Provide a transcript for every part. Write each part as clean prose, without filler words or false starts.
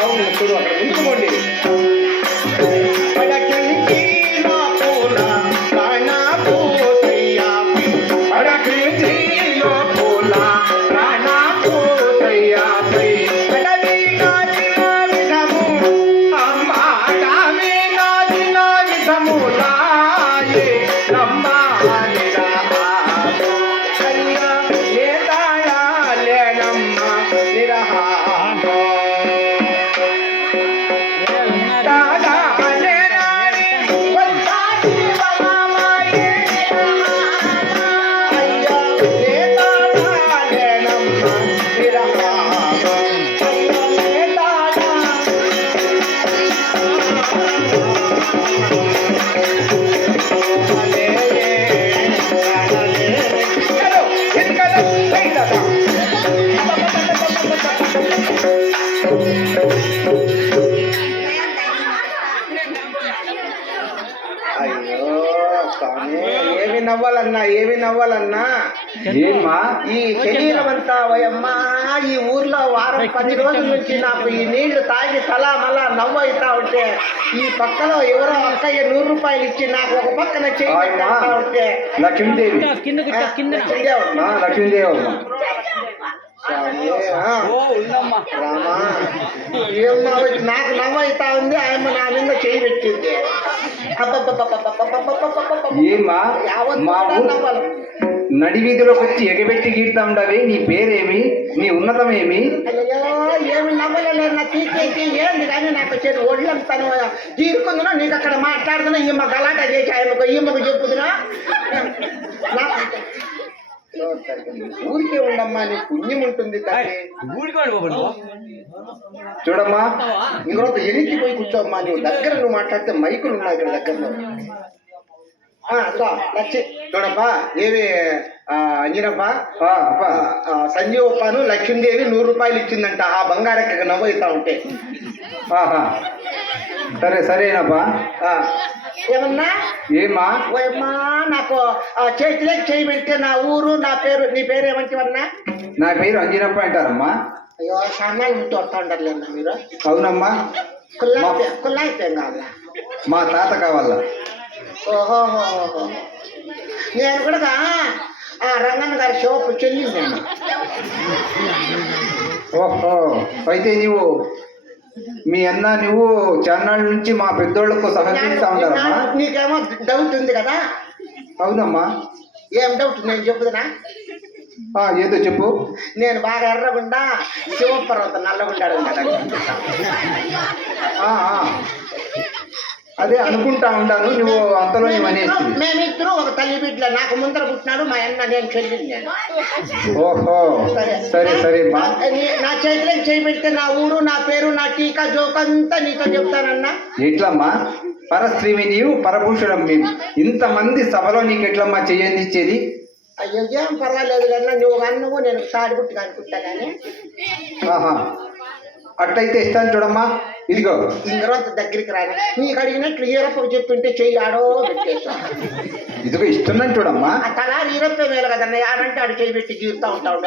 బాగుంది చూడు అక్కడ ముందుకోండి. ఏమి నవ్వాలన్నా ఏమ్మా ఈ శరీరం అంతా వయమ్మా ఈ ఊర్లో వారం 10 రోజుల నుంచి నాకు ఈ నీళ్లు తాగి తలా మళ్ళా నవ్వు అవుతా ఉంటే ఈ పక్కలో ఎవరో అక్కయ్య 100 రూపాయలు ఇచ్చి నాకు ఒక పక్కన చేయితా ఉంటే లక్ష్మీదేవి లక్ష్మీదేవి రామా ఏమన్నా నాకు నవ్వు అవుతా ఉంది ఆయమ్మ నా మీద చేయి పెట్టింది. ఏమ్మా మా ఊరు నడి వీధిలోకి వచ్చి ఎగబెట్టి గీడుతా ఉండవి. నీ పేరేమి, నీ ఉన్నతం ఏమి? అయ్యో ఏమి నవ్వలేదు నా తీసేసి ఏంది కానీ నాకు వచ్చేది ఒళ్ళంతాను తీరుకుందునా నీకు అక్కడ మాట్లాడుతున్నా ఈమె గలాట చేసి ఆయనకు ఈమెకు చెప్పుదునా ఊరికే ఉండమ్మా నీ పుణ్యం ఉంటుంది. చూడమ్మా ఇంకొక ఎనికిపోయి కూర్చోమ్మా నువ్వు దగ్గర నువ్వు మాట్లాడితే మైకులు ఉన్నాయి ఇక్కడ దగ్గరలో. చూడప్పా ఏవి అంజనప్ప సంజీవప్పను లక్ష్మీదేవి 100 రూపాయలు ఇచ్చిందంట ఆ బంగారెక్క నవ్వు అవుతా ఉంటే. సరేనప్పా. ఏమన్నా ఏమా ఓయమ్మా నాకు చేతిలో చేయి పెడితే నా ఊరు నా పేరు నీ పేరు ఏమంటావన్నా? నా పేరు అంజనప్ప అంటారమ్మా. అయ్యో సామాన్లు ఉంటూ వస్తా ఉంటారులేనా మీరు? అవునమ్మా. కుల్లాయిపోయాం కావాలా? మా తాత కావాలా? ఓహోహోహో నేను కూడా రంగన్న గారి షోపు చెల్లిందండి. ఓహో అయితే నువ్వు మీ అన్న నువ్వు చాన్నాళ్ళ నుంచి మా పెద్దోళ్ళకు సహకరిస్తా ఉంటారమ్మా. నీకేమో డౌట్ ఉంది కదా? అవునమ్మా. ఏం డౌట్ నేను చెప్పుదునా? ఏదో చెప్పు. నేను బాగా ఎర్రగుండా శివపర్వతం నల్లగుండాడు కదా. అదే అనుకుంటా ఉంటాను నువ్వు అంతలో మేమిద్దరు ఒక తల్లి బిడ్డల నాకు ముందర పుట్టినాడు మా అన్న నేను చెల్లింది నేను. ఓహో సరే నా చేతిలో చేయి పెడితే నా ఊరు నా పేరు నా టీకా జోకంతా నీతో చెప్తానన్నా. ఎట్లమ్మా పరస్త్రీవి నీవు పరభూషణం మేము ఇంతమంది సభలో నీకు ఎట్లమ్మా చెయ్యందిచ్చేది? అయ్యో ఏం పర్వాలేదు కన్నా నువ్వు అన్నవు నేను సాడి పుట్టుగా అనుకుంటా కానీ. అట్లయితే ఇస్తాను చూడమ్మా. ఇదిగో తర్వాత దగ్గరికి రాని నీకు అడిగినట్లు ఈరప్పకు చెప్తుంటే చెయ్యి ఆడో పెట్టేస్తా. ఇదిగో ఇస్తున్నాను చూడమ్మా. తలా ఈరప్పే మేలు కదన్న ఆడంటే ఆడు చేయి పెట్టి గీరుతా ఉంటావు.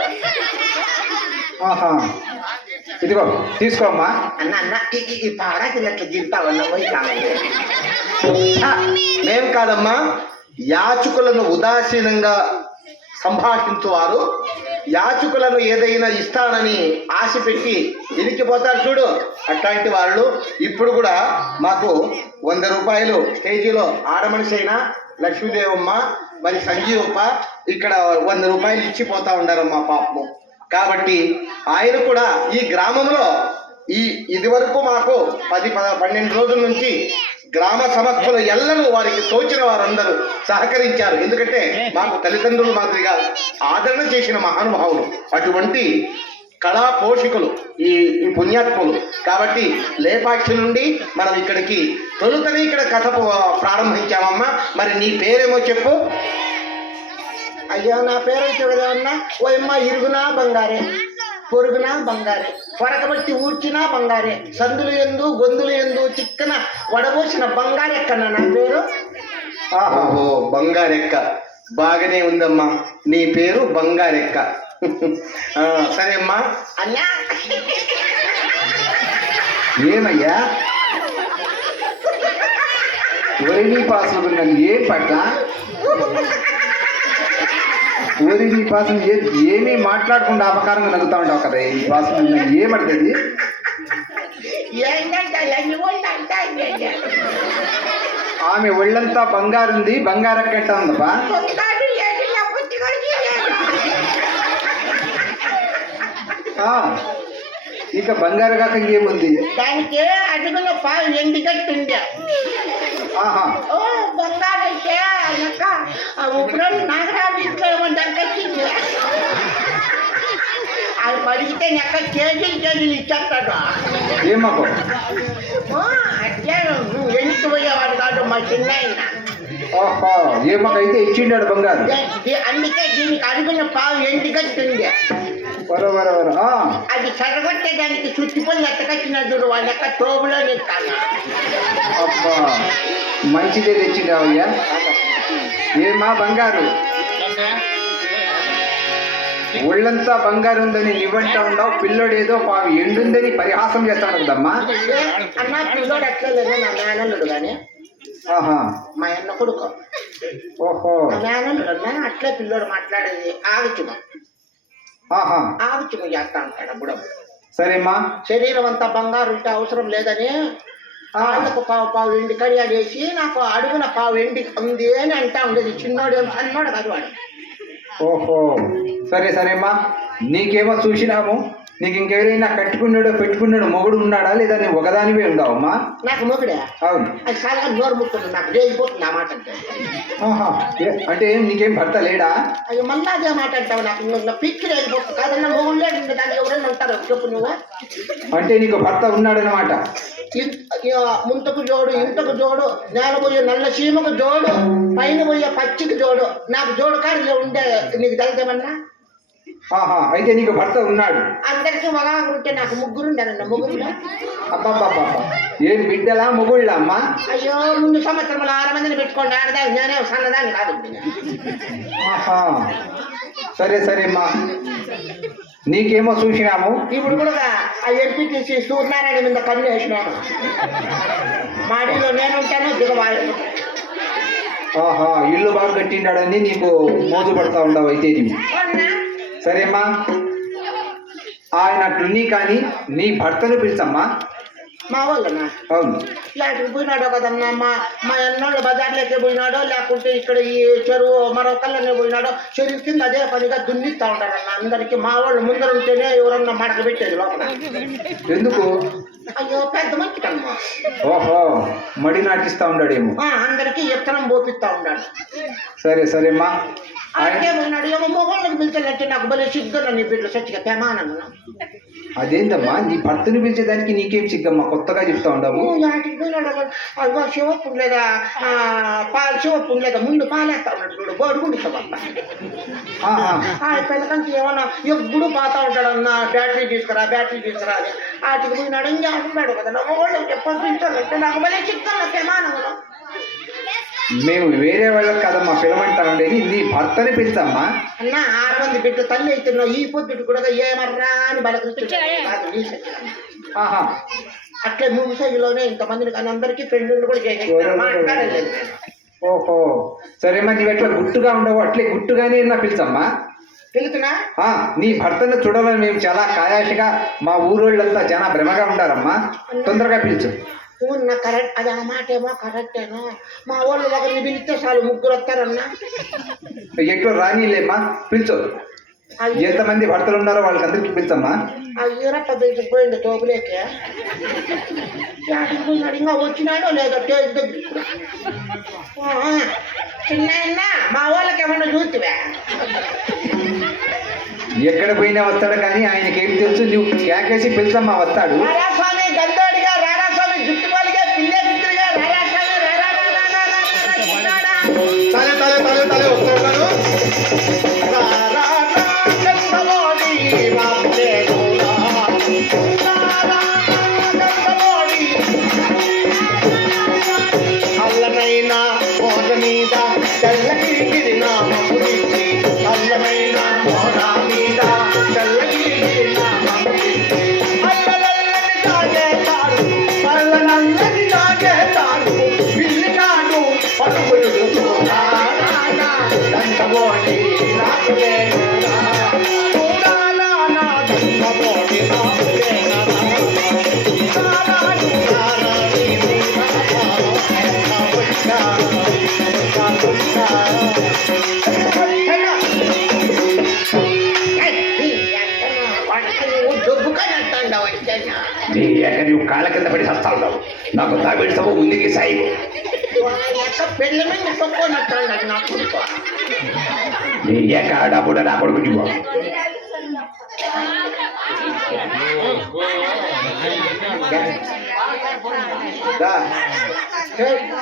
ఇదిగో తీసుకోమ్మా. అన్న ఈ పారాకి అట్లా గీరుతావన్నా పోయి మేం కాదమ్మా. యాచకులను ఉదాసీనంగా సంభాషించువారు యాచకులను ఏదైనా ఇస్తానని ఆశ పెట్టి ఇరికిపోతారు చూడు అట్లాంటి వాళ్ళు ఇప్పుడు కూడా మాకు 100 రూపాయలు స్టేజీలో ఆడమనిషి అయినా లక్ష్మీదేవమ్మ మరి సంజీవప్ప ఇక్కడ 100 రూపాయలు ఇచ్చిపోతా ఉండారమ్మా పాపము. కాబట్టి ఆయన కూడా ఈ గ్రామంలో ఇది వరకు మాకు 10-12 రోజుల నుంచి గ్రామ సమస్యలు ఎల్లను వారికి తోచిన వారందరూ సహకరించారు. ఎందుకంటే మాకు తల్లిదండ్రులు మాదిరిగా ఆదరణ చేసిన మహానుభావులు అటువంటి కళా పోషకులు ఈ పుణ్యాత్ములు. కాబట్టి లేపాక్షి నుండి మనం ఇక్కడికి తొలుతనే ఇక్కడ కథ ప్రారంభించామమ్మా. మరి నీ పేరేమో చెప్పు. అయ్యో నా పేరు కదన్నా. ఓ అమ్మ ఇరుగునా బంగారే పొరుగునా బంగారే పొరకబట్టి ఊడ్చినా బంగారే సందులు ఎందు గొంతులు ఎందు చిక్కన వడబోసిన బంగారెక్కన్నా నా పేరు. ఓహో బంగారెక్క బాగానే ఉందమ్మా నీ పేరు బంగారెక్క. సరే అమ్మా. అన్నా ఏమయ్యా ఒరిని పాసం నన్ను ఏం పట్ల ఒరిని పాసం ఏమీ మాట్లాడకుండా అపకారంగా నవ్వుతా ఉంటావు కదా ఈ పాసం నన్ను ఏమడుతుంది ఆమె ఒళ్ళంతా బంగారు ఉంది బంగారం కట్ట ఉందప్పా ఇక బంగారు కాక ఇంకేముంది దానికి అడుగుల పాలు ఎండి కట్టుండే ఆహా ఓ బంగారు అయితే లెక్క ఇప్పుడు నాగరాజు ఇంట్లో ఏమో దక్కచ్చింది అది పడిగితే లెక్క కేజీలు ఇచ్చేస్తాడు ఏమకో అట్లే నువ్వు ఎన్నికి పోయేవాడు కాదు మా చిన్న ఓహో ఏమకైతే ఇచ్చిండాడు బంగారు అందుకే దీనికి అడుగుల పాలు ఎండి కట్టుండే అది సరగొట్టేదానికి చుట్టుపల్లి ఎత్తకచ్చిన చూడు వాళ్ళ యొక్క తోబులో నింటాను అబ్బా మంచిదే తెచ్చిండావయ్యా ఏమా బంగారు ఒళ్ళంతా బంగారు ఉందని నివ్వంటా ఉండవు పిల్లోడు ఏదో పావు ఎండుందని పరిహాసం చేస్తాడు కదమ్మా అన్న పిల్లోడు అట్లే లేదు నా మేనల్లుడు కానీ ఆహా మా అన్న కొడుకు ఓహో మేనల్లుడు అన్నా అట్లే పిల్లోడు మాట్లాడేది ఆగుచుమా ఆహా ఆగుచుమ చేస్తా ఉంటాడు అప్పుడు సరేమ్మా శరీరం అంతా బంగారు ఉంటే అవసరం లేదని వాళ్ళకు పావు ఎండి కడియాడేసి నాకు అడుగున పావు ఎండి ఉంది అని అంటా ఉండేది చిన్నోడు ఏం సన్నోడు కాదు వాడు ఓహో సరేమ్మా నీకేమో చూసినాము నీకు ఇంకెవరైనా కట్టుకున్నాడో పెట్టుకున్నాడో మొగుడు ఉన్నాడా లేదా నువ్వు ఒకదానివే ఉండవమ్మా నాకు మొగుడే అవును అది చాలా నోరు ముట్టుకుంది నాకు రేగిపోతుంది ఆ మాట అంటే అంటే నీకేం భర్త లేడా అయ్యో మళ్ళీ అదే మాట అంటావు నాకు పిక్కి రేగిపోతుంది కాదన్నా మొగుడు లేడు దానికి ఎవరైనా ఉంటారు చెప్పు నువ్వు అంటే నీకు భర్త ఉన్నాడనమాట ముంతకు జోడు ఇంతకు జోడు నేల పోయే నల్ల చీమకు జోడు పైన పోయే పచ్చికి జోడు నాకు జోడు కాడిలో ఉండే నీకు తెలుదేమన్నా ఆహా అయితే నీకు భర్త ఉన్నాడు అందరికీ మగవాళ్ళు ఉంటే నాకు ముగ్గురు ఉండాలన్న ముగ్గురులో అబ్బాబ్బాబ్బా ఏం బిడ్డలా మొగుళ్ళా అమ్మా అయ్యో ముందు సంవత్సరంలో 6 మందిని పెట్టుకోండి ఆడదాన్ని నేనే సన్నదాన్ని కాదు ఆహా సరేమ్మా నీకేమో చూసినాము ఇప్పుడు కూడా ఆ ఎంపీటీసీ సూర్యనారాయణ మీద కన్ను వేసినాను మాడిలో నేనుంటాను దిగవాళ్ళు ఆహా ఇల్లు బాగా కట్టిండాడని నీకు మోజు పడతా ఉండవు అయితే సరేమ్మా ఆయన అట్లున్నీ కానీ నీ భర్తను పిలిచమ్మా మా వాళ్ళనా అవును ఇలాంటికి పోయినాడో కదన్నా మా ఎన్నోళ్ళు బజార్లోకి పోయినాడో లేకుంటే ఇక్కడ ఈ చెరువు మరొకళ్ళనే పోయినాడో చెరువు కింద అదే పనిగా దున్నిస్తా ఉంటారన్న అందరికి మా వాళ్ళు ముందర ఉంటేనే ఎవరన్నా మడక పెట్టేది లోపల ఎందుకు అయ్యో పెద్ద మంచి కన్నా ఓహో మడి నాటిస్తా ఉన్నాడేమో అందరికి ఎత్తనం పోపిస్తా ఉన్నాడు సరేమ్మా ఆయనే పోయినాడు ఏమో మొగోళ్ళకి పిలిచాలంటే నాకు భలే సిగ్గున్నా నీ బిడ్డలు సచ్చిగా ప్రమాణము అదేంటమ్మా నీ భర్తను పిలిచేదానికి నీకేం సిగ్గమ్మా కొత్తగా చెప్తా ఉండవు శివప్పు లేదా శివప్పు లేదా ముందు పాలేస్తా ఉన్నాడు చూడు బోడుగుండు శివప్ప పిల్లకంటే ఏమన్నా ఎప్పుడు పాతా ఉంటాడు అన్న బ్యాటరీ తీసుకురా అని వాటికి పోయినాడు ఇంకా అంటున్నాడు కదా నా మొగోళ్ళకి పంపించాలంటే నాకు భలే సిగ్గున్నా ప్రమాణంలో మేము వేరే వాళ్ళకి కదమ్మా పిలవంటా ఉండేది నీ భర్తని పిలిచమ్మా అన్న 6 మంది బిడ్డ తల్లి అవుతున్నావు ఈ పొద్దుటి కూడా ఏమర్రా అని బలకృష్ణ అట్లే ముగిసైలోనే ఇంతమందిని కానీ అందరికీ పెళ్ళిళ్ళు కూడా మాట్లాడలేదు ఓహో సరేమ్మా నీవు ఎట్లా గుట్టుగా ఉండవు అట్లే గుట్టుగానే నా పిలిచమ్మా పిలుతున్నా నీ భర్తను చూడాలని మేము చాలా కాయాషిగా మా ఊరోళ్ళంతా చాలా భ్రమగా ఉంటారమ్మా తొందరగా పిలుచు నా కరెక్ట్ అది ఆ మాట ఏమో కరెక్టేనో మా వాళ్ళు ఒకరిని పిలిస్తే చాలు ముగ్గురు వస్తారన్నా ఎట్లో రానిలేమ్మా పిలుచు ఎంతమంది భర్తలు ఉన్నారో వాళ్ళకి పిలిచమ్మా ఆ ఈరప్ప పిలిచిపోయింది తోపులేకే పోయినాడు ఇంకా వచ్చినాడో లేదో టేజ్ దగ్గర చిన్న మా వాళ్ళకి ఏమన్నా చూస్తువే ఎక్కడ పోయినా వస్తాడు కానీ ఆయనకి ఏం తెలుసు నువ్వు కేకేసి పిలిచమ్మా వస్తాడు రారాస్వామి గందోడిగా రారాస్వామి జుట్టుపాలిగా పిల్లే పిత్రుగా రారాస్వామి తలే వస్తున్నాను అల్లనైనా మోద మీద తెల్లగిరి నామ పురించి అల్లనైనా మోద మీద తెల్లగిరి నామ పురించి అల్లలల్లని నీ ఏక నువ్వు కాళ్ళ కింద పడి సస్తావు నాకు తాబేడు సభ ముందుకి సాయి యొక్క పెళ్ళ మీద తొక్కున్నట్టు నా కొడుకు నీ ఏక ఆడప్పుడు నా కొడుకు నువ్వు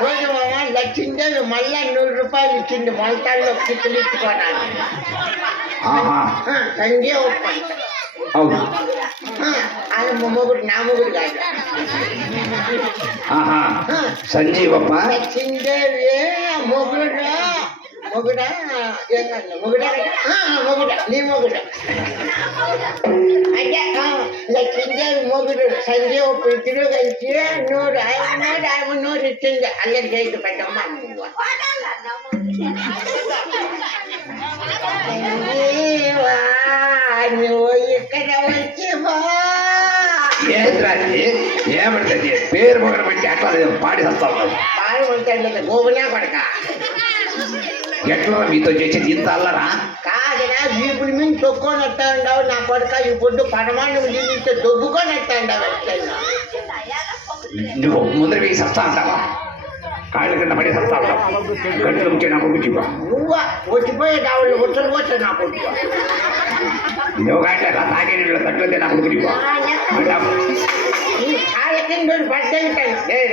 రోజు మామ లక్ష్మీదేవి మళ్ళా 100 రూపాయలు ఇచ్చింది మొలతాల్లో కిక్కులు ఇచ్చుకోవడానికి సంజయ్ ఒప్పంట అవును ఆయన మొగుడు నా మొగుడు కాదు సంజీవప్ప లక్ష్మీదేవి మొగుడా మొగుడా మొగుడా మొగుడా నీ మొగుడు అంటే లక్ష్మీదేవి మొగుడు సంజయ్ ఒప్పు ఇద్దరు కలిసి 100 ఆయన 100 ఇచ్చింది అల్లరి చేసి పెట్టమ్మ నువ్వు ఇక్కడ వచ్చి ఏమంటే పేరు మొగలు పెట్టి అట్లా పాడి వస్తావు పాడు ఉంటాడు గోబునే పడక ఎట్లా మీతో చేసేది ఇంత అల్లరా కాదనా వీపుని మీద తొక్కొని వస్తా ఉండవు నా కొడుక ఈ పొద్దు పడమాండం నీళ్ళిస్తే దొబ్బుకొని వస్తా ఉండవు నువ్వు ముందర వేసి వస్తా అంటావా కాళ్ళ కింద పడి వస్తా ఉంటావు గంటలు ముచ్చే నా కొడుకు చెప్పా నువ్వు వచ్చిపోయే కావాలి వచ్చలు వచ్చే నా కొడుకు నువ్వు కాట్లేదా తాగే నీళ్ళు తట్లయితే నా కొడుకు చెప్పా కాళ్ళ కింద పడ్డాయి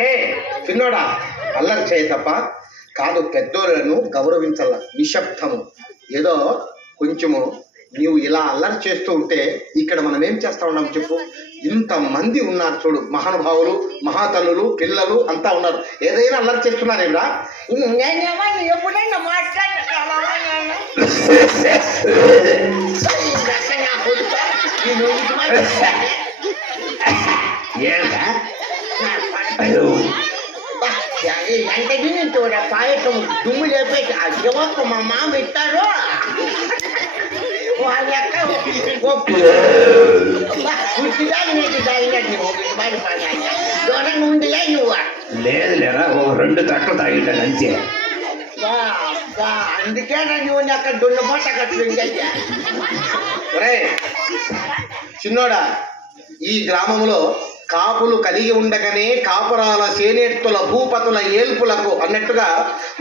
రే చిన్నోడా అల్లరి చేయ తప్ప కాదు, పెద్దోళ్ళను గౌరవించాల. నిశ్శబ్దము. ఏదో కొంచెము నీవు ఇలా అల్లరి చేస్తూ ఉంటే ఇక్కడ మనం ఏం చేస్తా ఉన్నాం చెప్పు? ఇంతమంది ఉన్నారు చూడు, మహానుభావులు, మహాతల్లులు, పిల్లలు అంతా ఉన్నారు. ఏదైనా అల్లరి చేస్తున్నారేమిరా? ఎప్పుడైనా ఎంత చూడ పాయటం దుమ్ము చెప్పేసి ఆ శివకు మా మామ ఇస్తారు. వాళ్ళ యొక్క పుట్టిదా నీకు తాగినట్టు దూరంగా ఉందిలే నువ్వు. లేదు లేరా, ఓ 2 తట్లు తాగిటాను అంతే. అందుకే నువ్వు అక్కడ దున్నపోట అక్కడ చిన్నోడా, ఈ గ్రామంలో కాపులు కలిగి ఉండగానే కాపురాల సేనేత్తుల భూపతుల ఏల్పులకు అన్నట్టుగా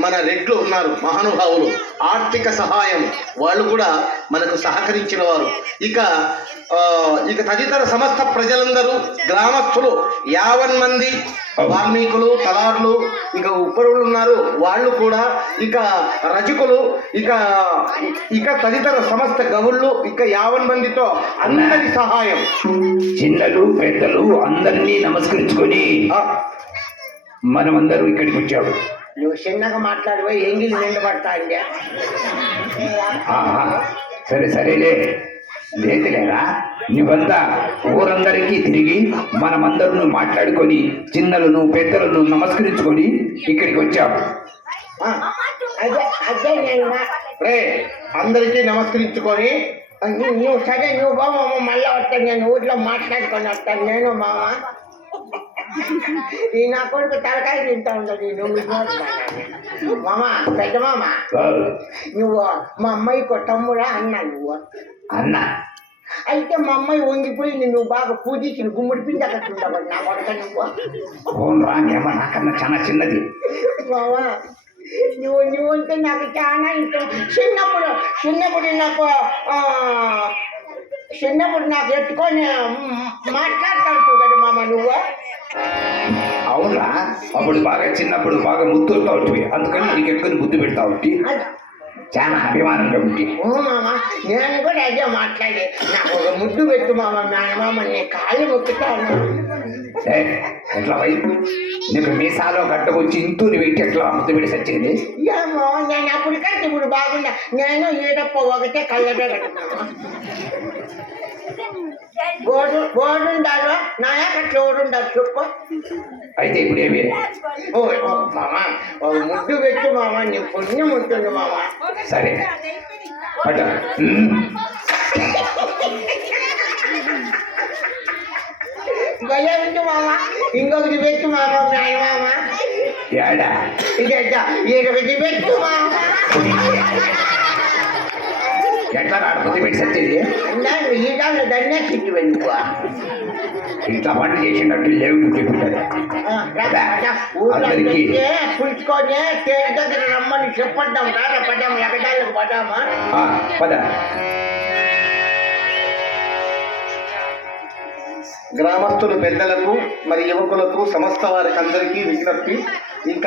మన రెడ్లు ఉన్నారు, మహానుభావులు. ఆర్థిక సహాయం వాళ్ళు కూడా మనకు సహకరించిన వారు. ఇక తదితర సమస్త ప్రజలందరూ, గ్రామస్తులు 50 మంది, వాల్మీకులు, తలార్లు, ఇక ఉపరులు ఉన్నారు వాళ్ళు కూడా, ఇక రజకులు, ఇక తదితర సమస్త గవుళ్ళు, ఇక 50 మందితో అందరి సహాయం. చిన్నలు పెద్దలు అందరినీ నమస్కరించుకొని మనమందరూ ఇక్కడికి వచ్చాము. నువ్వు చిన్నగా మాట్లాడిపోయి ఎంగిలి నిండబడతా అండి. సరే సరేలే, లేదులేరా, నువ్వంతా ఊరందరికీ తిరిగి మనమందరూ మాట్లాడుకొని చిన్నలను పెద్దలను నమస్కరించుకొని ఇక్కడికి వచ్చాము. అదే నేను అందరికీ నమస్కరించుకొని నువ్వు సరే నువ్వు బాబు మళ్ళీ వస్తాను, నేను ఊర్లో మాట్లాడుకొని వస్తాను. నేను మామ ఈ నా కొడుకు తలకాయ తింటా ఉండదు. నువ్వు మామ, పెద్ద మామ, నువ్వు మా అమ్మాయికి తమ్ముడా అన్నా? నువ్వు అన్నా అయితే మా అమ్మాయి వంగిపోయింది, నువ్వు బాగా పూజించిన గుమ్మడి పిండి అక్కడ ఉండబడి నా కొడుక. నువ్వు నాకన్నా చాలా చిన్నది మామ. నువ్వు అంటే నాకు చాలా ఇష్టం. చిన్నప్పుడు నాకు ఎత్తుకొని మాట్లాడతాడు కదా మామ నువ్వు. అవునా? అప్పుడు బాగా చిన్నప్పుడు బాగా ముద్దులుతా ఉంటుంది, అందుకని నీకు ఎక్కువ ముద్దు పెడతా ఉంటే చాలా అభిమానంగా ఉంది. ఓ మామ, నేను కూడా అదే మాట్లాడి నాకు ఒక ముద్దు పెట్టు మామ. మామ నీ కాళ్ళు మొక్కుతాను. ఎట్లా వైపు నీకు మీసాలో గడ్డ వచ్చి ఇంతూని పెట్టి ఎట్లా ముద్దు పెట్టి సచ్చేది? ఏమో నేను అప్పుడు కంటే ఇప్పుడు బాగుండా. నేను ఏడప్ప ఒకటే కళ్ళగా కట్టుకున్నాను. గోడుండారు నాయా కట్ల ఓడుండారు చెప్పు. అయితే ఇప్పుడు ఏమి? ఓ మామ, ఒక ముద్దు పెట్టు మామ, నీ పుణ్యం ఉంటుంది మామ. సరే అట భలే ఉంది మామ. ఇంకొకటి పెట్టు మామ. మామ ఏడా ఇదొకటి పెట్టు మామ. ఎట్లా రాడు ముద్దు పెట్టి సచ్చేది? ఈ దాంట్లో దండే చిట్టు వెళ్ళిపో. ఇట్లా పనులు చేసినట్టు లేవు చెప్పినది ఊర్లో అందరికీ. పులుచుకొని కేక్ దగ్గర రమ్మని చెప్పడ్డాం రాదా పడ్డాము ఎగటాలకు పడ్డామా పద. గ్రామస్తులు పెద్దలకు మరి యువకులకు సమస్త వారికి అందరికీ విజ్ఞప్తి ఇంకా